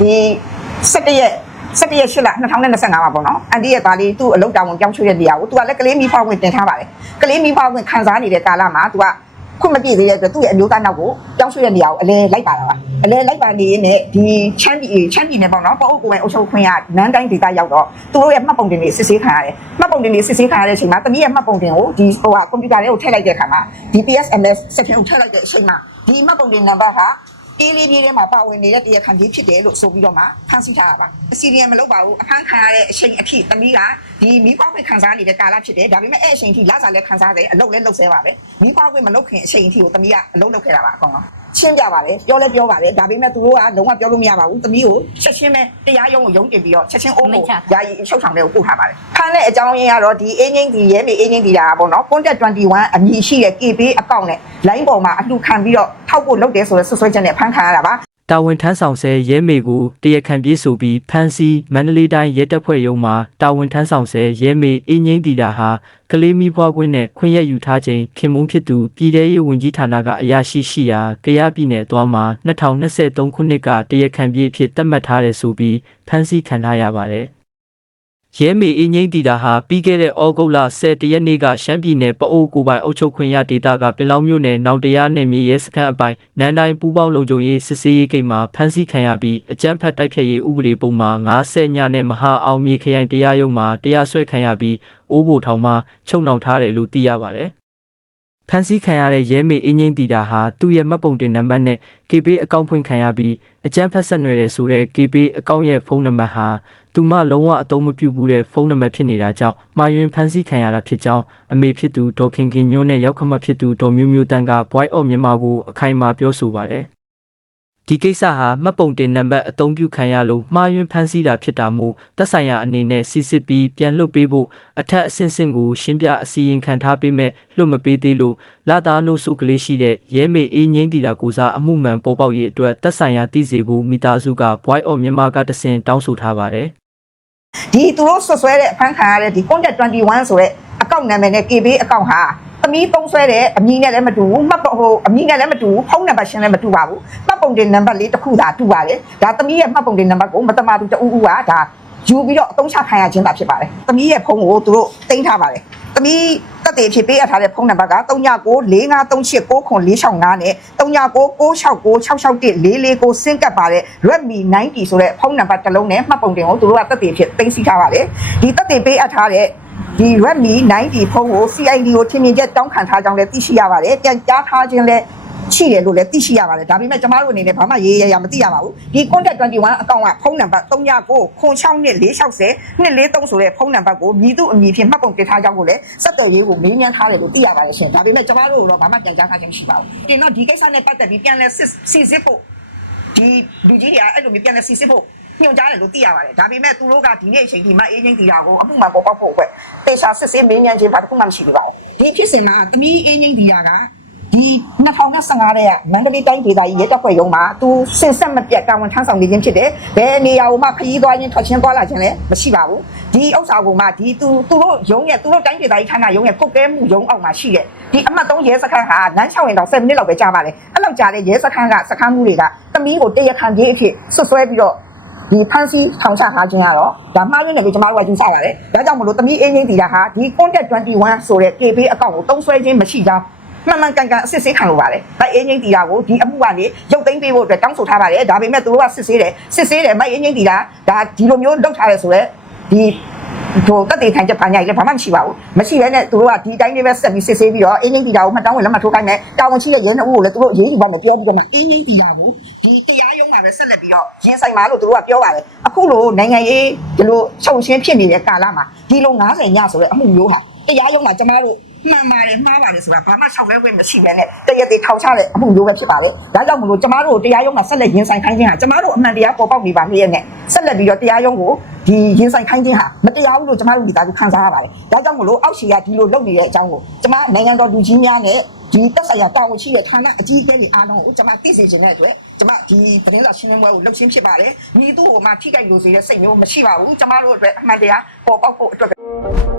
ဒီ17ရက်17ရက်8လ2025မှာပေါ့နော်အန်ဒီရဲ့သားလေးသူ့အလုပ်တာဝန်ပြောင်းရွှေ့တဲ့နေရာကိုသူကလည်းကလေးမိဖောက်ဝင်တင်ထားပါတယ်ကလေးမိဖောက်ဝင်ခံစားနေတဲ့ကာလမှာသူကခွင့်မပြည့်သေးတဲ့အတွက်သူ့ရဲ့အမျိုးသားနောက်ကိုပြောင်းရွှေ့တဲ့နေရာကိုအလဲလိုက်ပါတာပါအလဲလိုက်ပါနေရင်လည်းဒီချမ်းပြည်ချမ်းပြည်နယ်ပေါ့နော်ပေါ့အုပ်ကိုယ်ပိုင်အုပ်ချုပ်ခွင့်ရနန်းတိုင်းဒေသရောက်တော့သူတို့ရဲ့မှတ်ပုံတင်တွေစစ်ဆေးခံရတယ်မှတ်ပုံတင်တွေစစ်ဆေးခံရတဲ့အချိန်မှာတမီးရဲ့မှတ်ပုံတင်ကိုဒီဟိုဟာကွန်ပျူတာထဲကိုထည့်လိုက်တဲ့အခါမှာ DPSMS section ကိုထည့်လိုက်တဲ့အချိန်မှာဒီမှတ်ပုံတင်နံပါတ်ဟာ ပြေးလေးပြေးထဲမှာပါဝင်နေတဲ့တရားခံကြီးဖြစ်တယ်လို့ဆိုပြီးတော့မှ ဖန်ဆီးထားတာပါအစီအရီယံမလုပ်ပါဘူးအခန်းခံရတဲ့အချိန်အထိတမီးကဒီမိပေါက်ခွင့်ခံစားနေတဲ့ကာလဖြစ်တယ်ဒါပေမဲ့အဲ့အချိန်အထိလစာလည်းခံစားတယ်အလုပ်လည်းလုပ်ဆဲပါပဲမိပေါက်ခွင့်မလုပ်ခင်အချိန်အထိကိုတမီးကအလုပ်လုပ်ခဲ့တာပါအကောင်လုံးရှင်းပြပါတယ်ပြောလဲပြောပါတယ်ဒါပေမဲ့သူတို့ကလုံးဝပြောလို့မရပါဘူးတမီးကိုချက်ချင်းပဲတရားရုံးကိုရုံးတင်ပြီးတော့ချက်ချင်းအိုးကိုယာယီအချုပ်ဆောင်တွေကိုပို့ထားပါတယ်ဖမ်းတဲ့အကြောင်းရင်းကတော့ဒီအင်းငင်းဒီရဲမေအင်းငင်းဒီတာပေါ့နော် contact 21အမည်ရှိတဲ့ KB အကောင့်နဲ့ line ပေါ်မှာအလှခံပြီးတော့ထောက်ဖို့လုပ်တယ်ဆိုတဲ့ဆွဆွဲချက်နဲ့ဖမ်းခံရတာပါ တာဝန်ထမ်းဆောင်ဆဲရဲမေကိုတရားခံပြေးဆိုပြီးဖမ်းဆီးမန္တလေးတိုင်းရဲတပ်ဖွဲ့ရုံးမှာတာဝန်ထမ်းဆောင်ဆဲရဲမေအင်းငိမ့်တီတာဟာကလေးမီဖွားခွင့်နဲ့ခွင့်ရယူထားခြင်းခင်မုန်းဖြစ်သူပြည်ထရေးဝန်ကြီးဌာနကအရာရှိရှိရာကရပြည်နယ်သွားမှာ2023ခုနှစ်ကတရားခံပြေးအဖြစ်သတ်မှတ်ထားတယ်ဆိုပြီးဖမ်းဆီးခံထားရပါတယ် ရဲမေအင်းငိမ့်တီတာဟာပြီးခဲ့တဲ့ဩဂုတ်လ10ရက်နေ့ကရှမ်းပြည်နယ်ပအိုးကိုပိုင်အုပ်ချုပ်ခွင့်ရဒေသကပင်လောင်းမြို့နယ်နောက်တရားနယ်မြေရဲစခန်းအပိုင်နန်းတိုင်းပူးပေါင်းလုံခြုံရေးစစ်ဆေးရေးဂိတ်မှာဖမ်းဆီးခံရပြီးအကြမ်းဖက်တိုက်ဖျက်ရေးဥပဒေပုံမှာ90ညနဲ့မဟာအောင်မြေခရိုင်တရားရုံးမှာတရားစွဲခံရပြီးအိုးဘိုထောင်မှာချုပ်နှောင်ထားတယ်လို့သိရပါတယ်။ ဖမ်းဆီးခံရတဲ့ရဲမေအင်းငိမ့်တီတာဟာသူ့ရဲ့မှတ်ပုံတင်နံပါတ်နဲ့ KB အကောင့်ဖွင့်ခံရပြီးအကြမ်းဖက်ဆက်နွယ်တဲ့ဆိုတဲ့ KB အကောင့်ရဲ့ဖုန်းနံပါတ်ဟာသူမလုံးဝအသုံးမပြုဘူးတဲ့ဖုန်းနံပါတ်ဖြစ်နေတာကြောင့်မှားယွင်းဖမ်းဆီးခံရတာဖြစ်ကြောင်းအမေဖြစ်သူဒေါ်ခင်ခင်ညွန့်နဲ့ရောက်ခမဖြစ်သူဒေါ်မျိုးမျိုးတန်းက Boy of မြန်မာကိုအခိုင်အမာပြောဆိုပါတယ် ဒီကိစ္စဟာမှတ်ပုံတင်နံပါတ်အသုံးပြုခံရလို့မှားယွင်းဖမ်းဆီးတာဖြစ်တာမို့သက်ဆိုင်ရာအနေနဲ့စစ်စစ်ပြီးပြန်လွှတ်ပေးဖို့အထက်အဆင့်ဆင့်ကိုရှင်းပြအစီရင်ခံထားပေးမဲ့လွှတ်မပေးသေးလို့လာသားလို့စုကလေးရှိတဲ့ရဲမေအေးငင်းတီတာကိုစားအမှုမှန်ပေါ်ပေါက်ရေးအတွက်သက်ဆိုင်ရာတည်စေဖို့မိသားစုက Boy of မြန်မာကတဆင့်တောင်းဆိုထားပါတယ်ဒီသူတို့ဆွဆွဲတဲ့အဖမ်းခံရတဲ့ဒီ contact 21ဆိုတဲ့အကောင့်နာမည်နဲ့ KB အကောင့်ဟာ သမီးပုံဆွဲတဲ့အမည်နဲ့လည်းမတူဘူးမှတ်ပုံဟိုအမည်နဲ့လည်းမတူဘူးဖုန်းနံပါတ်ရှင်းလည်းမတူပါဘူးမှတ်ပုံတင်နံပါတ်လေးတစ်ခုသာတူပါတယ်ဒါသမီးရဲ့မှတ်ပုံတင်နံပါတ်ကိုမတမာသူတဦးဦးကဒါယူပြီးတော့အသုံးချခံရခြင်းသာဖြစ်ပါတယ်သမီးရဲ့ဖုန်းကိုသူတို့တင်ထားပါတယ်သမီးတက်တည်ဖြစ်ပေးအပ်ထားတဲ့ဖုန်းနံပါတ်က3995369465နဲ့3996966144ကိုဆင်းကပ်ပါတဲ့ Redmi 90ဆိုတဲ့ဖုန်းနံပါတ်တစ်လုံးနဲ့မှတ်ပုံတင်ကိုသူတို့ကတက်တည်ဖြစ်တင်စီထားပါတယ်ဒီတက်တည်ပေးအပ်ထားတဲ့ ဒီ Redmi 90ဖုန်းကို CID ကိုထင်မြင်ချက်တောင်းခံထားကြောင်းလည်းသိရှိရပါတယ်ပြန်ကြားထားခြင်းလည်းရှိတယ်လို့လည်းသိရှိရပါတယ်ဒါပေမဲ့ကျမတို့အနေနဲ့ဘာမှရေးရရမသိရပါဘူးဒီ contact 21အကောင့်ကဖုန်းနံပါတ်399460 243ဆိုတဲ့ဖုန်းနံပါတ်ကိုမြည်သူအမည်ဖြင့်မှတ်ပုံတင်ထားကြောင်းကိုလည်းစက်တော်ရေးကိုမေးမြန်းထားတယ်လို့သိရပါတယ်ရှင်ဒါပေမဲ့ကျမတို့တော့ဘာမှပြန်ကြားထားခြင်းမရှိပါဘူးတင်တော့ဒီကိစ္စနဲ့ပတ်သက်ပြီးပြန်လဲစစ်စစ်စစ်ဖို့ဒီလူကြီးတွေကအဲ့လိုမျိုးပြန်လဲစစ်စစ်ဖို့ ညွှန်ကြားတယ်လို့သိရပါတယ်ဒါပေမဲ့သူတို့ကဒီနေ့အချိန်ဒီမှာအေးချင်းတီတာကိုအမှုမှပေါ်ပေါက်ဖို့အတွက်တေချာစစ်စစ်မေးမြန်းခြင်းဘာတစ်ခုမှမရှိပါဘူးဒီဖြစ်စဉ်မှာသမီးအေးချင်းတီတာကဒီ2015တဲ့ကမန္တလေးတိုင်းဒေသကြီးရဲတပ်ဖွဲ့ရုံးမှာသူစင်ဆက်မပြတ်တာဝန်ထမ်းဆောင်နေခြင်းဖြစ်တယ်။ဘယ်နေရာကိုမှခရီးသွားခြင်းထွက်ခြင်းသွားလာခြင်းလည်းမရှိပါဘူး။ဒီဥစ္စာကိုမှဒီသူသူတို့ရုံးရဲ့သူတို့တိုင်းဒေသကြီးဌာနရုံးရဲ့ကုတ်ကဲမှုရုံးအောက်မှာရှိတဲ့ဒီအမှတ်3ရဲစခန်းဟာလမ်း6ရင်တော့10မိနစ်လောက်ပဲကြာပါလေ။အဲ့လောက်ကြာတဲ့ရဲစခန်းကစခန်းမှုတွေကတမီးကိုတရားခံကြီးအဖြစ်ဆွဆွဲပြီးတော့ ဒီဖန်စီထောင်ချထားခြင်းကတော့ဒါမှားရင်းတယ်လို့ကျွန်တော်တို့ကယူဆပါတယ်။ဒါကြောင့်မလို့တမီးအင်းကြီးတီတာဟာဒီ contact 21ဆိုတဲ့ KB အကောင့်ကိုတုံးဆွဲခြင်းမရှိကြောင်းမှန်မှန်ကန်ကန်အစစ်ဆေးခံလို့ပါတယ်။မိုက်အင်းချင်းတီတာကိုဒီအမှုကနေရုပ်သိမ်းပေးဖို့အတွက်တောင်းဆိုထားပါတယ်။ဒါပေမဲ့သူတို့ကစစ်ဆေးတယ်စစ်ဆေးတယ်မိုက်အင်းချင်းတီတာဒါဒီလိုမျိုးလုပ်ထားတယ်ဆိုတော့ဒီဟိုတက်တေထိုင်ချက်ပါညာကြီးလည်းဘာမှမရှိပါဘူး။မရှိဘဲနဲ့သူတို့ကဒီတိုင်းလေးပဲဆက်ပြီးစစ်ဆေးပြီးတော့အင်းချင်းတီတာကိုမှတ်တောင်းဝင်လက်မှတ်ထိုးခိုင်းမယ်။တာဝန်ရှိတဲ့ရဲနှုတ်ကိုလည်းသူတို့ရေးယူပါမယ်ပြောပြီးတော့မှအင်းချင်းတီတာကိုဒီတရားရုံးမှာ ပဲဆက်လက်ပြီးတော့ရင်ဆိုင်ပါလို့သူတို့ကပြောပါတယ်။အခုလိုနိုင်ငံရေးဒီလိုချုပ်ချင်းဖြစ်နေတဲ့ကာလမှာဒီလို90ညဆိုတဲ့အမှုမျိုးဟာတရားရုံးမှာကျမတို့မှန်ပါတယ်မှားပါတယ်ဆိုတာဘာမှဆောက်လဲခွင့်မရှိဘဲနဲ့တရက်တည်းထောက်ချတဲ့အမှုမျိုးပဲဖြစ်ပါလေ။ဒါကြောင့်မလို့ကျမတို့တရားရုံးမှာဆက်လက်ရင်ဆိုင်ခိုင်းခြင်းဟာကျမတို့အမှန်တရားပေါ်ပေါက်နေပါလျက်နဲ့ဆက်လက်ပြီးတော့တရားရုံးကိုဒီရင်ဆိုင်ခိုင်းခြင်းဟာမတရားဘူးလို့ကျမတို့မိသားစုခံစားရပါတယ်။ဒါကြောင့်မလို့အောက်ခြေကဒီလိုလုပ်နေတဲ့အကြောင်းကိုကျမနိုင်ငံတော်လူကြီးများနဲ့ ဒီတက်ဆိုင်ရာတာဝန်ရှိတဲ့ဌာနအကြီးအကဲတွေအားလုံးကိုကျမသိစေချင်တဲ့အတွက်ကျမဒီသတင်းစာရှင်းလင်းပွဲကိုလုပ်ချင်းဖြစ်ပါတယ်။မိသူ့ကိုမှထိခိုက်လို့စေတဲ့စိတ်မျိုးမရှိပါဘူး။ကျမတို့အတွက်အမှန်တရားပေါ်ပေါက်ဖို့အတွက်